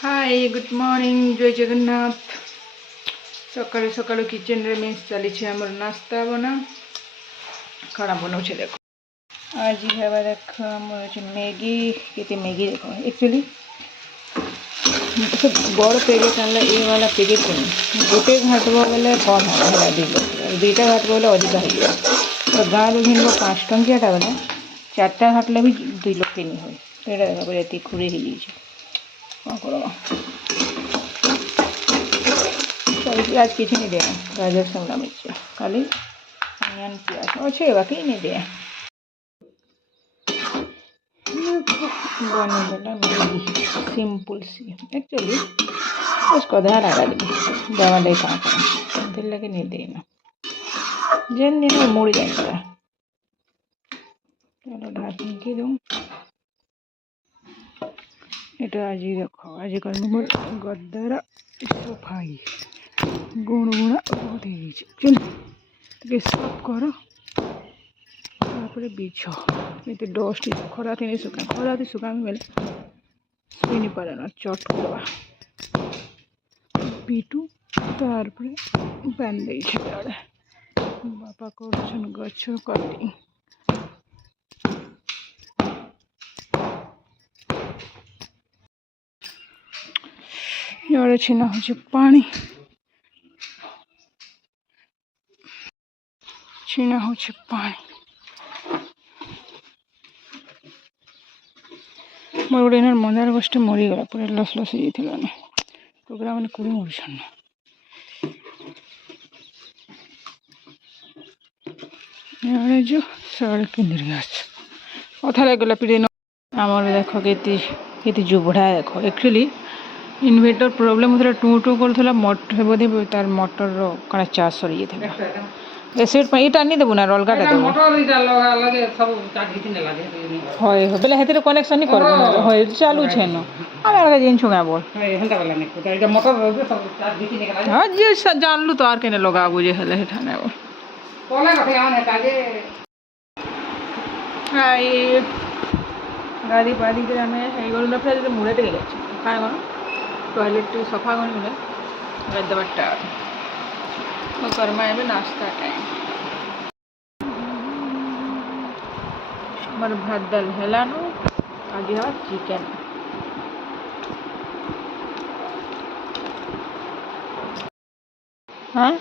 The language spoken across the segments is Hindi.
हाय गुड मॉर्निंग जय जगन्नाथ। सकाळू सकाळू किचन रे मिस चली आमर नास्ता बना खाना बनाऊे देख आज हेबा देख मैगी के मैगी देख एक्चुअली बड़ पैकेट आनला ये वाला पैकेट गोटे घाटब बोले कम है दुईटा घाटब बोले अधिक हो गाँव घिन 5 टंकियाटा बोले 4टा घाटले भी 2 लोग नहीं हुए तो ये देखा ये खुरी हो जाए कौन करवा आज किसी नहीं दिया गाजर शिमला मिर्च खाली अनियन प्याज अच्छे बाकी नहीं दिया बनेगा मैगी सिंपल सी एक्चुअली उसको ध्यान लगा दी दवा ले कहाँ करें दिल लगे नहीं देना जन दिन मुड़ जाएगा चलो ढाकने की दूँ এটা আজি দেখো আজি করব মোর গদ্দার সফাই গুণগুণা বহুত হয়ে গেছে চলো ଟିକେ সাফ করো তারপরে বিছো এতে ডস্ট খরা দিনে শুকামি বেলে শুই নি পারে না চট করবা বিটু তারপরে প্যান দিয়েছে আরে বাবা করছেন গছ কাটি ये छीना हो पानी छीना हो पानी मोर गोटे मंदार गछटे मरीगला पूरा लस लस हो जाता टोकरा मैंने कुड़ी मरुछन जो साड़ किंदर गछ कथा लगला पीड़े आमर देख के जुबड़ा देख एक्चुअली इन्वर्टर प्रोब्लेम होता टू टू कर मोटर बोधे तार मोटर कण चार्ज सरी जाता एसिड यहाँ आनी देबू ना अलग हय बोले हेतिर कनेक्शन नहीं करबो ना हय चालू छे न आरे अलग जिन छुगा बोल हां जे जानलू तो आर केने लगाबू जे हले हेठाने बोल कोले कथे आने काजे हाय गाड़ी पाड़ी के हमें हे गलो ना फिर मुड़े टे गेले काय गनो टॉयलेट सफा कर गद्दबट्टा कर्मा ए नाश्ता टाइम हमार भात दाल हेलानु आज हाँ चिकेन हाँ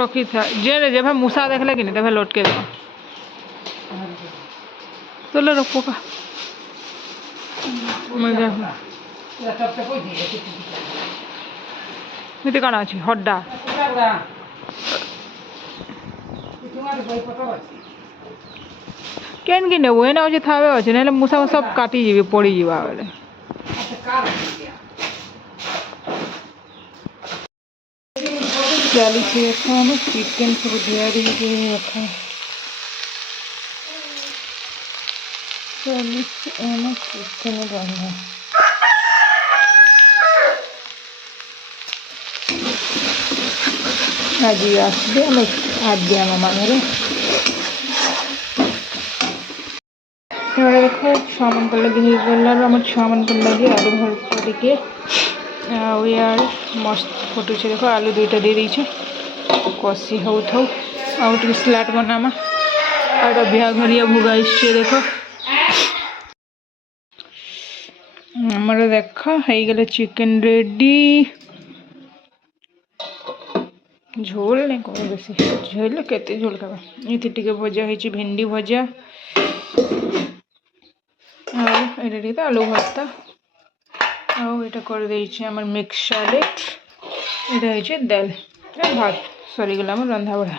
रखी था जे जब मूसा देखला कि नहीं तब लौट के दो चलो रखो का मिते कौन अच्छी हड्डा केन कि नेबू एने अच्छे थावे अच्छे ना मूसा सब काटी जी पड़ी जावा बेले चली चिकेन सब दिया रखा चिकेन रहा आज आसबे आज मामा घर देखो छुआ मन लगे गलाम छुआ मन लगे आलू भरता टिके यार मस्त फोटो छे देखो आलू 2टा दे दी कषी हो आउ स्लाट बनामा और बिहाघरिया भोगा इससे देखो हमारे देख हो गले चिकेन रेडी झोल नहीं कह बेसी झोल केते झोल खावा ये भजा हो भेंडी भजा और आलू भर्ता आटा कर देमर मिक्स सैलेड ये दाल भात सरीगला रंधा बढ़ा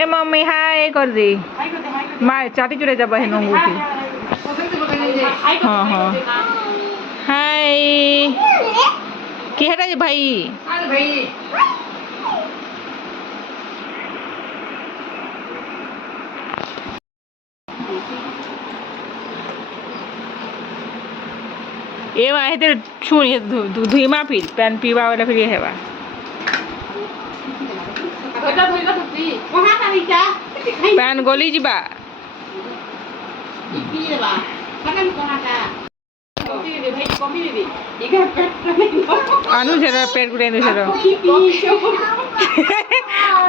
ए मम्मी हाय कर दे माँ चाटी चुरे जा बहन अंगूठी हाँ हाँ हाय कि हेटा जे भाई ये माहे तेरे छुई धुईमा फिर पैन पीवा वाला फिर ये है बा ପ୍ୟାଣ୍ଟ ଗଲି ଯିବା ଆନୁ ସେଟା ପେଟ ଗୁଟେ ଆନୁ ସେଟା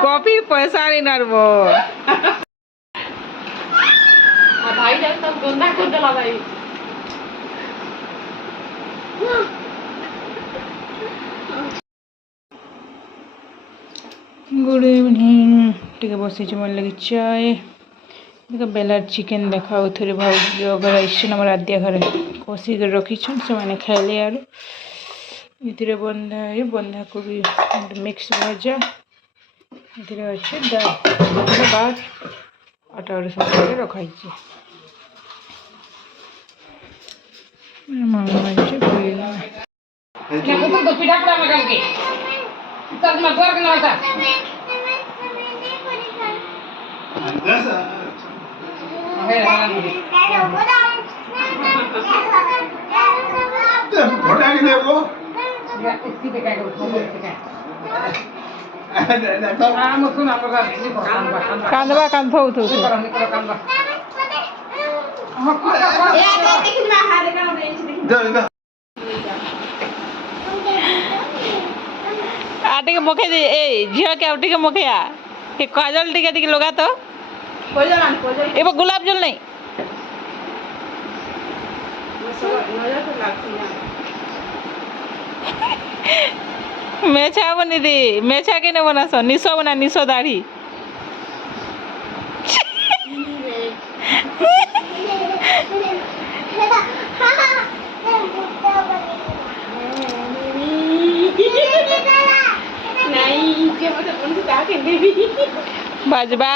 କଫି ପଇସା ଆଣି ନାରବ भाई जब तक गंदा कर देला भाई गुड इवनिंग टिके बसिछु मन लगी चाय देखो बेला चिकन देखाओ थोड़ी भाउज घर आइछन हमर आद्या घर कोसी कर रखी छन से माने खाइले आरो इतिरे बंधा कोबी मिक्स भजा इतिरे अछि दाल बाद आटा और सब रखाई छी मामा जी कोई क्या कुछ तो पिटा पड़ा मगल के तब मैं द्वार के ना था कांदवा कांद थौ थौ आटे के मुखे दे ए झियो के आटे के मुखिया के काजल टिके टिके लगा तो ए गुलाब जल नहीं मेछा बनी दी मेछा के न बना सो निशो बना निशो दाढ़ी नहीं क्या मतलब उनसे ताकि बेबी बाजबा